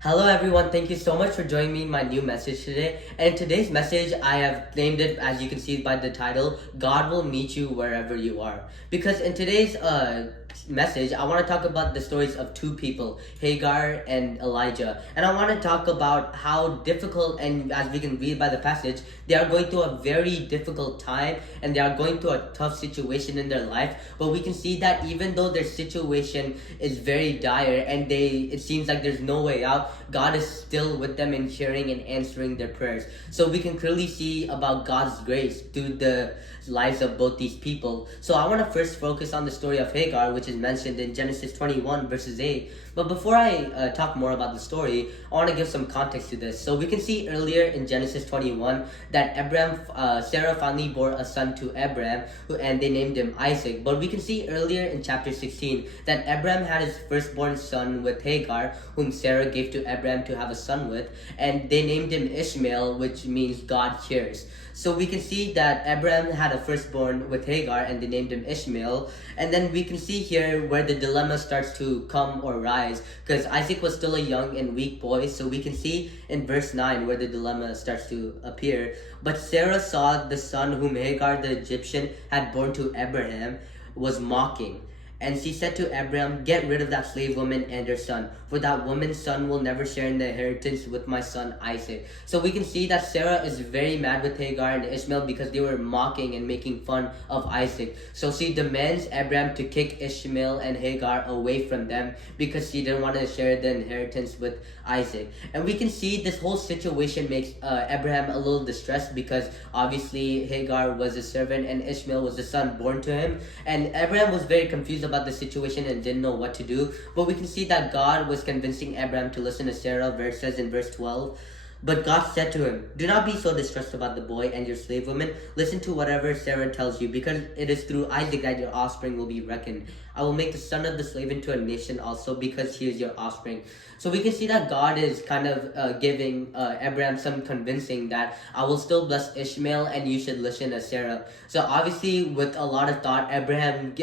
Hello, everyone. Thank you so much for joining me in my new message today. And in today's message, I have named it, as you can see by the title, God will meet you wherever you are. Because in today's message, I want to talk about the stories of two people, Hagar and Elijah. And I want to talk about how difficult, and as we can read by the passage, they are going through a very difficult time and they are going through a tough situation in their life. But we can see that even though their situation is very dire and it seems like there's no way out, God is still with them and hearing and answering their prayers. So we can clearly see about God's grace through the lives of both these people. So I want to first focus on the story of Hagar, which is mentioned in Genesis 21 verses 8. But before I talk more about the story, I want to give some context to this. So we can see earlier in Genesis 21 that Sarah finally bore a son to Abraham, and they named him Isaac. But we can see earlier in chapter 16 that Abraham had his firstborn son with Hagar, whom Sarah gave to Abraham to have a son with, and they named him Ishmael, which means God hears. So we can see that Abraham had a firstborn with Hagar and they named him Ishmael. And then we can see here where the dilemma starts to come or rise, because Isaac was still a young and weak boy. So we can see in verse 9 where the dilemma starts to appear. But Sarah saw the son whom Hagar the Egyptian had born to Abraham was mocking. And she said to Abraham, "Get rid of that slave woman and her son, for that woman's son will never share in the inheritance with my son Isaac." So we can see that Sarah is very mad with Hagar and Ishmael because they were mocking and making fun of Isaac. So she demands Abraham to kick Ishmael and Hagar away from them because she didn't want to share the inheritance with Isaac. And we can see this whole situation makes Abraham a little distressed because obviously Hagar was a servant and Ishmael was the son born to him. And Abraham was very confused about the situation and didn't know what to do. But we can see that God was convincing Abraham to listen to Sarah, verse says in verse 12. But God said to him, "Do not be so distressed about the boy and your slave woman. Listen to whatever Sarah tells you, because it is through Isaac that your offspring will be reckoned. I will make the son of the slave into a nation also, because he is your offspring." So we can see that God is kind of giving Abraham some convincing that I will still bless Ishmael and you should listen to Sarah. So obviously, with a lot of thought, Abraham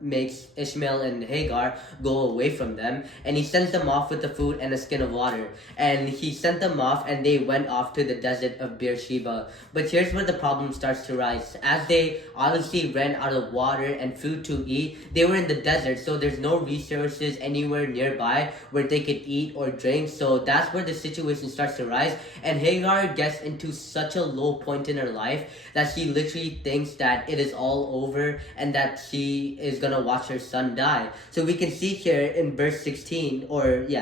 makes Ishmael and Hagar go away from them, and he sends them off with the food and a skin of water. And he sent them off, and they went off to the desert of Beersheba. But here's where the problem starts to rise. As they obviously ran out of water and food to eat, they were in the desert, so there's no resources anywhere nearby where they could eat or drink. So that's where the situation starts to rise. And Hagar gets into such a low point in her life that she literally thinks that it is all over and that she is gonna watch her son die. So we can see here in verse 16,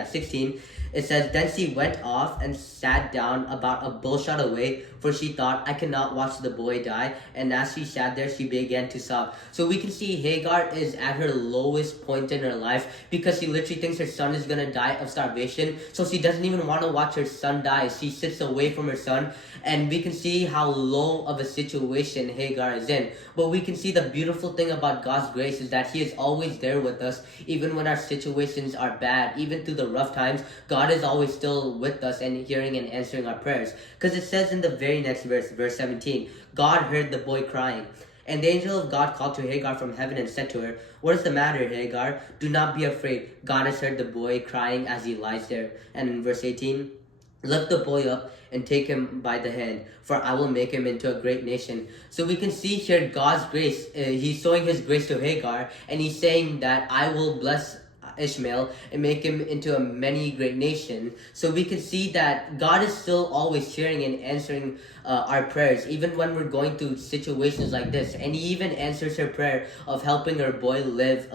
16, it says, "Then she went off and sat down about a bowshot away, for she thought, I cannot watch the boy die. And as she sat there, she began to sob." So we can see Hagar is at her lowest point in her life because she literally thinks her son is going to die of starvation. So she doesn't even want to watch her son die. She sits away from her son. And we can see how low of a situation Hagar is in. But we can see the beautiful thing about God's grace is that He is always there with us, even when our situations are bad, even through the rough times. God is always still with us and hearing and answering our prayers. Because it says in the very next verse, verse 17, God heard the boy crying. And the angel of God called to Hagar from heaven and said to her, "What is the matter, Hagar? Do not be afraid. God has heard the boy crying as he lies there." And in verse 18, "Lift the boy up and take him by the hand, for I will make him into a great nation." So we can see here God's grace. He's showing His grace to Hagar, and He's saying that I will bless Ishmael and make him into a many great nation. So we can see that God is still always hearing and answering our prayers, even when we're going through situations like this. And He even answers her prayer of helping her boy live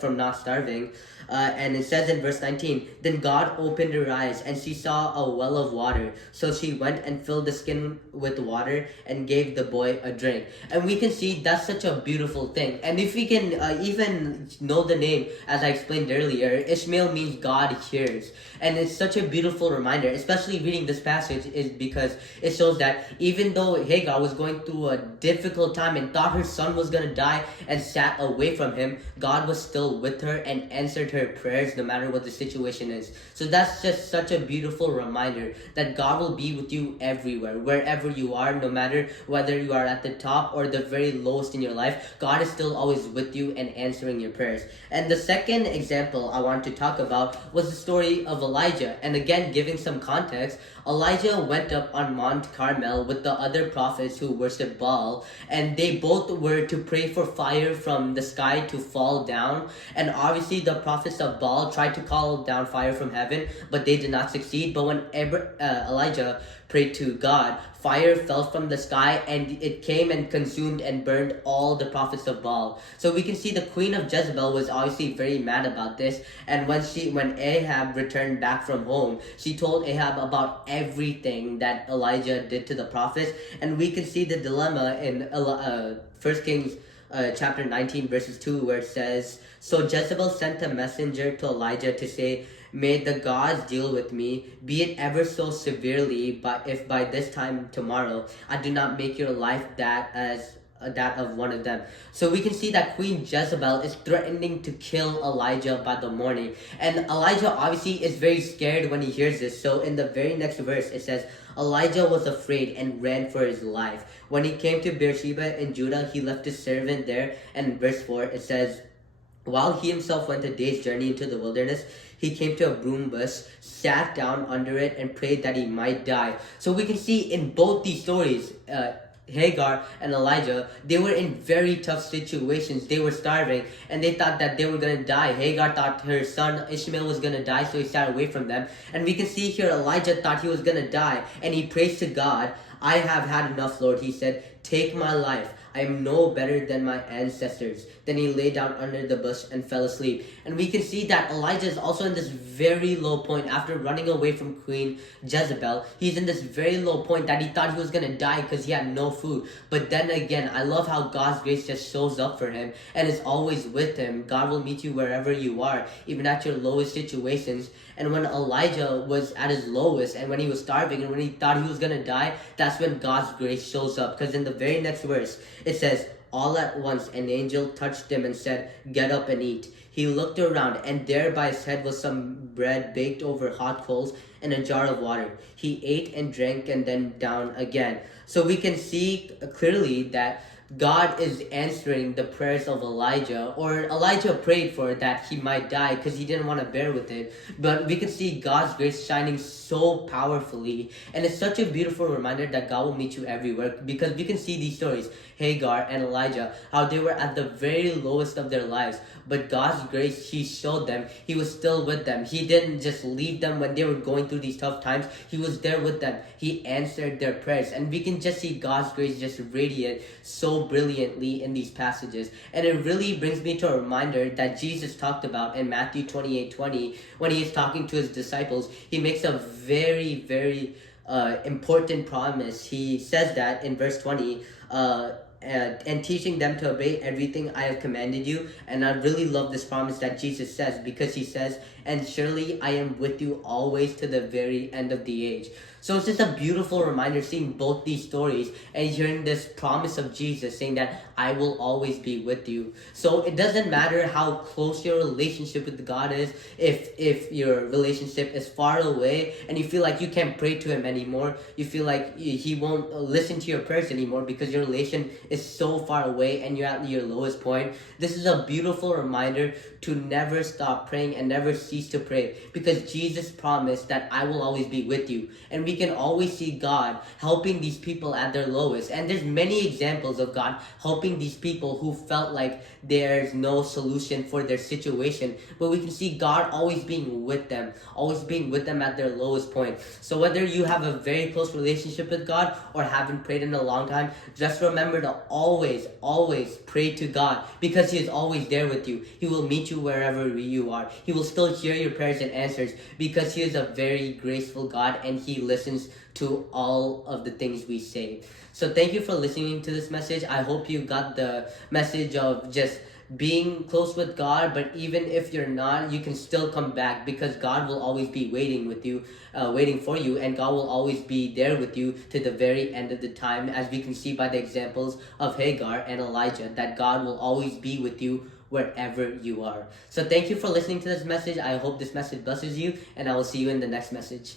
from not starving. And it says in verse 19, "Then God opened her eyes, and she saw a well of water. So she went and filled the skin with water and gave the boy a drink." And we can see that's such a beautiful thing. And if we can even know the name, as I explained earlier, Ishmael means God hears. And it's such a beautiful reminder, especially reading this passage, is because it shows that even though Hagar was going through a difficult time and thought her son was going to die and sat away from him, God was still with her and answered her prayers no matter what the situation is. So that's just such a beautiful reminder that God will be with you everywhere, wherever you are, no matter whether you are at the top or the very lowest in your life. God is still always with you and answering your prayers. And the second example I want to talk about was the story of Elijah. And again, giving some context, Elijah went up on Mount Carmel with the other prophets who worshiped Baal, and they both were to pray for fire from the sky to fall down. And obviously, the prophets of Baal tried to call down fire from heaven, but they did not succeed. But when Elijah prayed to God, fire fell from the sky and it came and consumed and burned all the prophets of Baal. So we can see the queen of Jezebel was obviously very mad about this, and when Ahab returned back from home, she told Ahab about everything that Elijah did to the prophets. And we can see the dilemma in 1 Kings chapter 19 verses 2, where it says, "So Jezebel sent a messenger to Elijah to say, 'May the gods deal with me, be it ever so severely, but if by this time tomorrow I do not make your life that of one of them.'" So we can see that Queen Jezebel is threatening to kill Elijah by the morning. And Elijah obviously is very scared when he hears this. So in the very next verse, it says, "Elijah was afraid and ran for his life. When he came to Beersheba in Judah, he left his servant there." And in verse 4, it says, "While he himself went a day's journey into the wilderness, he came to a broom bush, sat down under it, and prayed that he might die." So we can see in both these stories, Hagar and Elijah, they were in very tough situations. They were starving and they thought that they were going to die. Hagar thought her son Ishmael was going to die, so he sat away from them. And we can see here Elijah thought he was going to die, and he prays to God. "I have had enough, Lord," he said. "Take my life. I am no better than my ancestors." Then he lay down under the bush and fell asleep. And we can see that Elijah is also in this very low point after running away from Queen Jezebel. He's in this very low point that he thought he was going to die because he had no food. But then again, I love how God's grace just shows up for him and is always with him. God will meet you wherever you are, even at your lowest situations. And when Elijah was at his lowest and when he was starving and when he thought he was going to die, that's when God's grace shows up. Because in the very next verse, it says, "All at once an angel touched him and said, 'Get up and eat.' He looked around, and there by his head was some bread baked over hot coals and a jar of water. He ate and drank and then down again." So we can see clearly that God is answering the prayers of Elijah, or Elijah prayed for that he might die because he didn't want to bear with it. But we can see God's grace shining so powerfully, and it's such a beautiful reminder that God will meet you everywhere, because we can see these stories, Hagar and Elijah, how they were at the very lowest of their lives, but God's grace, he showed them. He was still with them. He didn't just leave them when they were going through these tough times. He was there with them. He answered their prayers, and we can just see God's grace just radiate so brilliantly in these passages. And it really brings me to a reminder that Jesus talked about in Matthew 28:20 when he is talking to his disciples. He makes a very important promise. He says that in verse 20, and teaching them to obey everything I have commanded you. And I really love this promise that Jesus says, because he says, "And surely I am with you always to the very end of the age." So it's just a beautiful reminder seeing both these stories and hearing this promise of Jesus saying that I will always be with you. So it doesn't matter how close your relationship with God is. If your relationship is far away and you feel like you can't pray to him anymore, you feel like he won't listen to your prayers anymore because your relation is so far away and you're at your lowest point, this is a beautiful reminder to never stop praying and never cease to pray, because Jesus promised that I will always be with you. And we can always see God helping these people at their lowest. And there's many examples of God helping these people who felt like there's no solution for their situation, but we can see God always being with them at their lowest point. So whether you have a very close relationship with God or haven't prayed in a long time, just remember to always pray to God, because he is always there with you. He will meet you wherever you are. He will still hear your prayers and answers, because he is a very graceful God and he listens to all of the things we say. So thank you for listening to this message. I hope you got the message of just being close with God, but even if you're not, you can still come back, because God will always be waiting for you, and God will always be there with you to the very end of the time, as we can see by the examples of Hagar and Elijah, that God will always be with you wherever you are. So thank you for listening to this message. I hope this message blesses you, and I will see you in the next message.